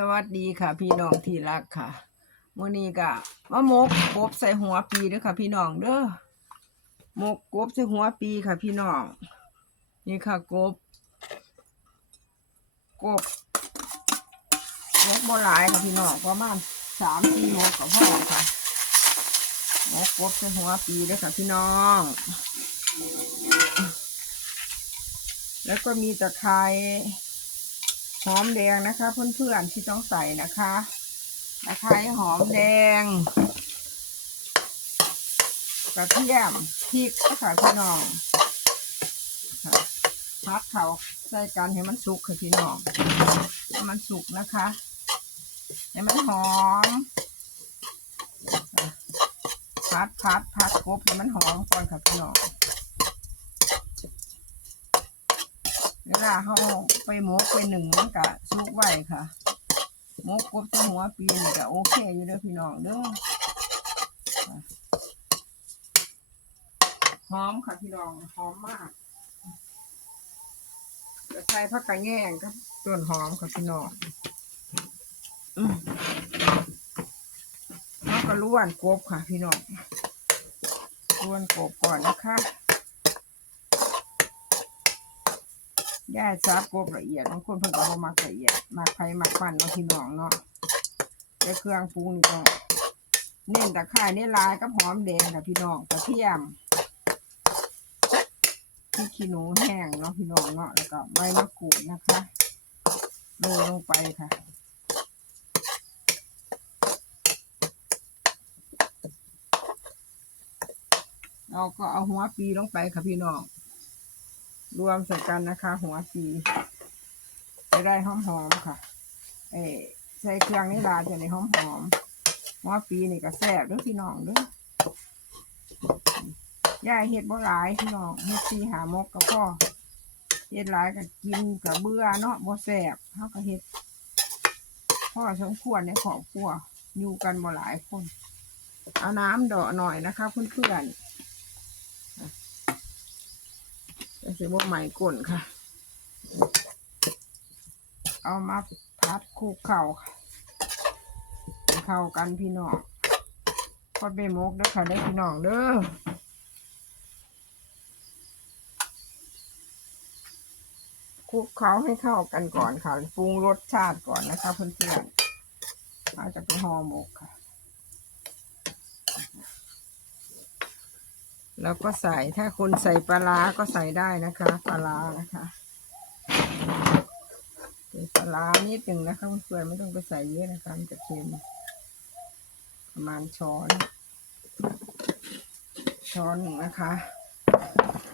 สวัสดีค่ะ พี่น้องที่รักค่ะมื้อนี้ก็มามกกบใส่หัวปีเด้อค่ะ พี่น้องเด้อมกกบใส่หัวปีค่ะ พี่น้อง นี่ค่ะกบ กบมกบ่หลายค่ะพี่น้องประมาณสามสี่มกก็พอค่ะมกกบใส่หัวปีเด้อค่ะ พี่น้อง แล้วก็มีตะไคร้ หอมแดงนะคะ เพื่อนๆที่ต้องใส่นะคะตะไคร้หอมแดงกระเทียมพริกนะคะพี่น้องพัดเขาใส่กันให้มันสุกค่ะพี่น้องให้มันสุกนะคะให้มันหอมพัดพัดพัดกบให้มันหอมก่อนค่ะพี่น้อง เวลาเขาไปหมกไปหนึ่งมันกะสุกไว้ค่ะหมกกบที่หัวปีนี่ก็โอเคอยู่เด้อพี่น้องเด้อหอมค่ะพี่น้องหอมมากจะใส่ผักกระแยงกับต้นหอมค่ะพี่น้องอืมแล้วก็ล้วนกบค่ะพี่น้องล้วนกบก่อนนะคะ ย่าซับกบละเอียดบางคนเพิ่นก็บ่มักละเอียดมักไผมักฟันเนาะพี่น้องเนาะแต่เครื่องปรุงนี่ก็เน้นตะไคร้เน้นลายกับหอมแดงค่ะพี่น้องกระเทียมพริกขี้หนูแห้งเนาะพี่น้องเนาะแล้วก็ใบมะกรูดนะคะโรยลงไปค่ะเราก็เอาหัวปีลงไปค่ะพี่น้อง รวมใส่กันนะคะ หัวปีจะได้หอมๆค่ะ เอใส่เครื่องนี่ลาจะได้หอมๆหัวปีนี่ก็แซ่บด้วยพี่น้องด้วยย่าเห็ดบ่หลายพี่น้องเห็ดซีหามกก็พอเห็ดหลายก็กินก็เบื่อเนาะบ่แซ่บเฮาก็เห็ดพ่อสมควรในครอบครัวอยู่กันบ่หลายคน เอาน้ำดอหน่อยนะคะเพื่อนๆ จะใส่พวกไหมก่นค่ะ เอามาพัดคลุกเข่าค่ะเข้ากันพี่น้องพอดเบมกเด้อค่ะได้พี่น้องเด้อคลุกเขาให้เข้ากันก่อนค่ะปรุงรสชาติก่อนนะคะเพื่อนๆอาจจะเป็นห่อหมกค่ะ แล้วก็ใส่ถ้าคนใส่ปลาร้าก็ใส่ได้นะคะปลาร้านะคะใส่ปลาร้านิดหนึ่งนะคะเพื่อนไม่ต้องไปใส่เยอะนะคะมันจะเค็มประมาณช้อน ช้อนหนึ่งนะคะ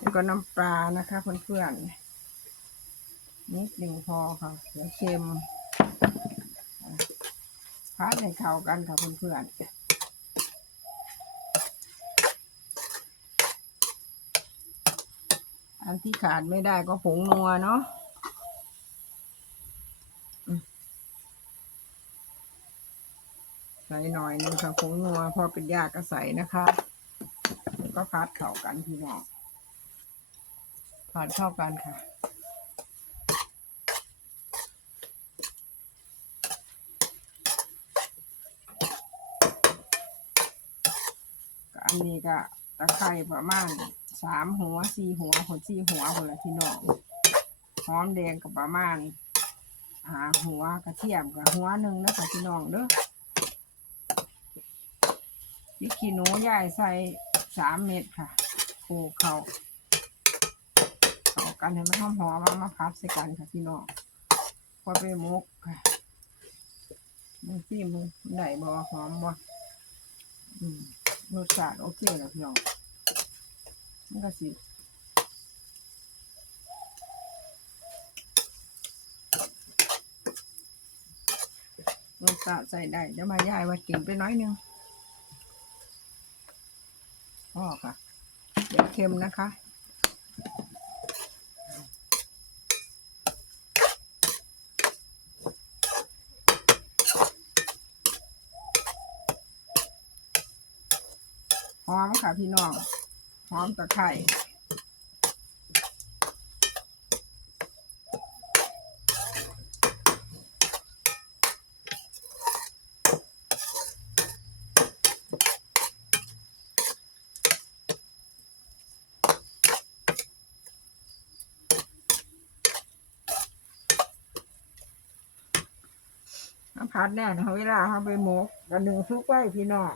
แล้วก็น้ำปลานะคะเพื่อนๆนิดหนึ่งพอค่ะเดี๋ยวเค็มพัดให้เข้ากันค่ะเพื่อนๆ อันที่ขาดไม่ได้ก็ผงนัวเนาะใส่หน่อยนึงค่ะผงนัวพอเป็นยาก็ใส่นะคะแล้วก็พัดเข้ากันพี่น้องพัดเข้ากันค่ะก็อันนี้ก็ตะไคร้ประมาณ สามหัวสี่หัวคนสี่หัวคนละพี่น้องหอมแดงกับประมาณหาหัวกระเทียมกับหัวหนึ่งนะคะพี่น้องเด้อพริกขี้หนูใหญ่ใส่สามเม็ดค่ะโขกเขาเข้ากันให้มันหอมหอมมามาพับใส่กันค่ะพี่น้องพอไปหมกค่ะมึงพี่มึงได้บ่หอมบ่อืมรสชาติโอเคแล้วพี่น้อง มันก็สิรสาติใส่ได้เดี๋ยวมาย่ายว่ากินไปน้อยนึงพ่อค่ะ เดี๋ยวเค็มนะคะหอมค่ะพี่น้อง หอมตะไคร้พัดแน่นะเวลาเขาไปหมกกันหนึ่งซุกไว้พี่น้อง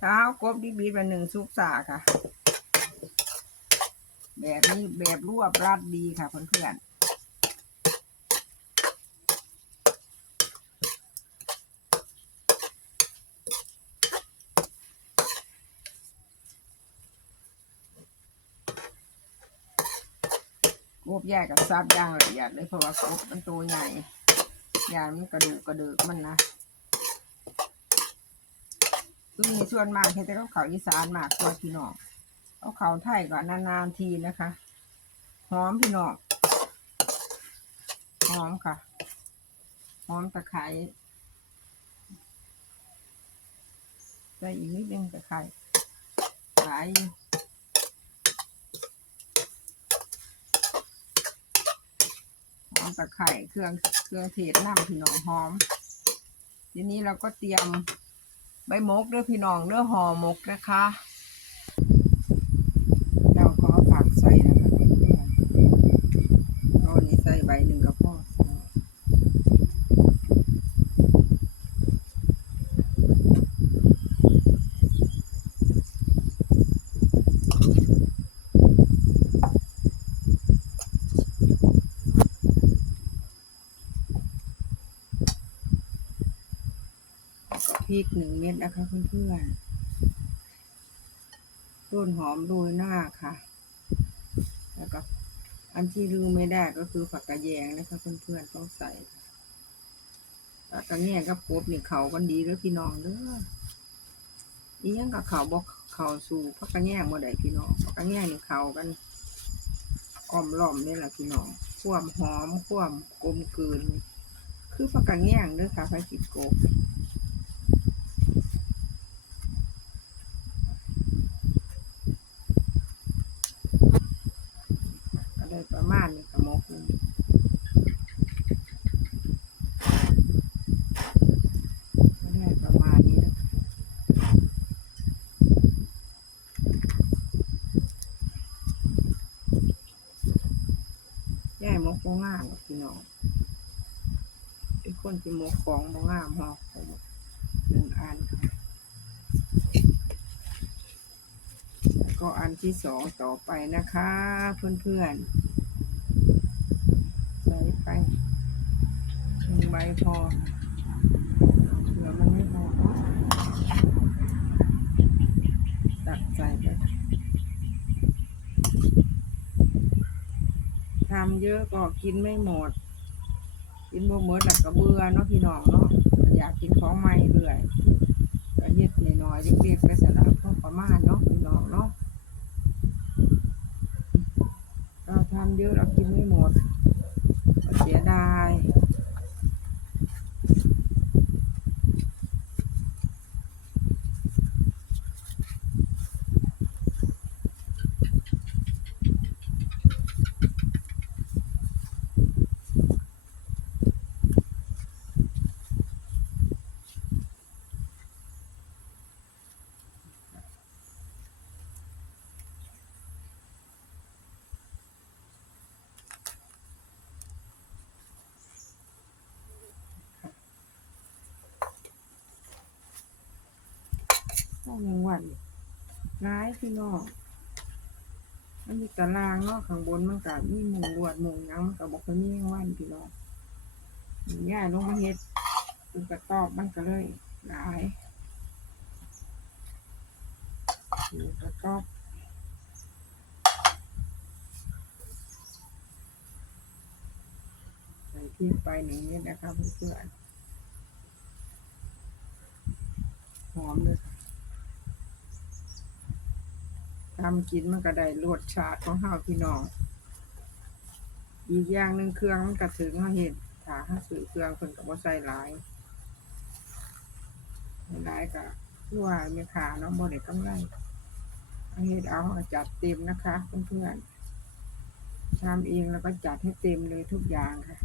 ถ้าเอากบดิบๆมาหนึ่งซุกสาค่ะ แบบนี้แบบรวบรัดดีค่ะเพื่อนๆกบแยกกับซับย่างละเอียดเลยเพราะว่ากบมันตัวใหญ่ยางมันกระดูกกระเดือกมันนะ ซึ่งมีส่วนมากเห็นแต่เขาเขาอีสานมากกว่าพี่น้องเขาเขาไทยก็นานๆทีนะคะ หอมพี่น้องหอมค่ะ หอมตะไคร้ใส่อีกนิดนึงตะไคร้หลายหอมตะไคร้เครื่องเครื่องเทศน้ำพี่น้องหอม ทีนี้เราก็เตรียม ใบมกเด้อพี่น้องเด้อห่อมกนะคะ เราขอผักใส่นะคะเพื่อนๆเอาอันนี้ใส่ใบหนึ่งก็พอแล้วก็ พริกหนึ่งเม็ดนะคะเพื่อนๆต้นหอมโรยหน้าค่ะ แล้วก็อันที่ลืมไม่ได้ก็คือผักกระแยงนะคะเพื่อนๆต้องใส่ค่ะผักกระแยงกับกบนี่เขากันดีแล้วพี่น้องเด้ออีหยังกับเขาบอกเขาสู่ผักกระแยงบ่ได้พี่น้องผักกระแยงนี่เขากันอ้อมล้อมนี่แหละพี่น้องความหอมความกลมกลืนคือผักกระแยงเด้อค่ะผักกิดกบก็ได้ประมาณนี้กับหมกหนึ่ง ก็ได้ประมาณนี้นะคะย่ายมก บ่งามพี่น้องเป็นคนที่มกของบ่งามหอกหนึ่งอันค่ะแล้วก็อันที่สองต่อไปนะคะ เพื่อนๆใส่ไปหนึ่งใบพอค่ะเผื่อมันไม่พอเนาะตักใส่ไปทำ เยอะก็กินไม่หมด กินบ่หมดแล้วก็เบื่อเนาะพี่น้องเนาะอยากกินของใหม่เรื่อยก็เฮ็ดน้อยๆเรียกๆไปสลับพอประมาณเนาะพี่น้องเนาะเราทำเยอะเรากินไม่หมดเสียดาย ต้องยังวันร้ายพี่น้องมันมีตารางเนาะข้างบนมันก็มีหมุงลวดหมุงยังมันก็บบอกว่ามีแมงวันพี่น้องย่ายลงมาเฮ็ดมันกระตอบมันก็เลยร้ายนี่กระตอบใส่พริกไปหนึ่งเม็ดนะคะเพื่อนๆหอมเลยค่ะ ทำกินมันก็ได้รสชาติของเฮาพี่น้อง อีกอย่างหนึ่งเครื่องมันก็ถึงเฮาเห็ดถ้าเฮาซื้อเครื่องเพิ่นก็บ่ใส่หลายหลายก็คือว่าแม่ค้าเนาะบ่ได้กำไรเอาเฮ็ดเอาเอาจัดเต็มนะคะเพื่อนๆทำเองแล้วก็จัดให้เต็มเลยทุกอย่างค่ะ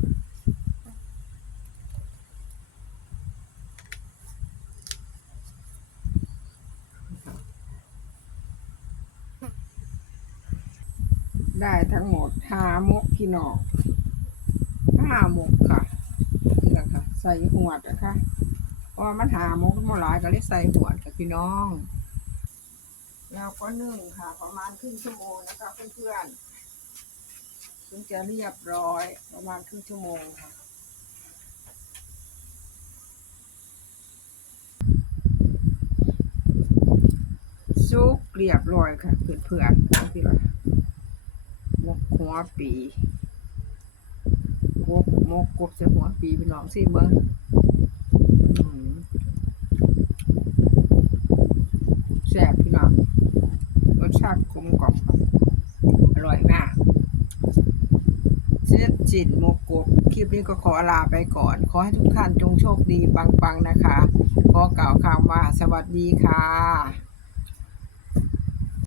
ได้ทั้งหมดห้ามกพี่น้องห้ามกค่ะนี่แหละค่ะใส่หัวนะคะเพราะมันหามกมันหลายก็เลยใส่หัวกับพี่น้องแล้วก็นึ่งค่ะ ประมาณครึ่งชั่วโมงนะคะเพื่อนๆถึงจะเรียบร้อยประมาณครึ่งชั่วโมงค่ะซุปเรียบร้อยค่ะเพื่อนๆเอาพี่ละ กหัวปีกบหมกกบใส่หัวปีพี่น้องสิเบิ้งแซ่บพี่น้องรสชาติกลมกล่อมอร่อยมากเจ็ดจิตหมกกบคลิปนี้ก็ขอลาไปก่อน ขอให้ทุกท่านจงโชคดีปังๆนะคะ ขอกล่าวคำว่าสวัสดีค่ะ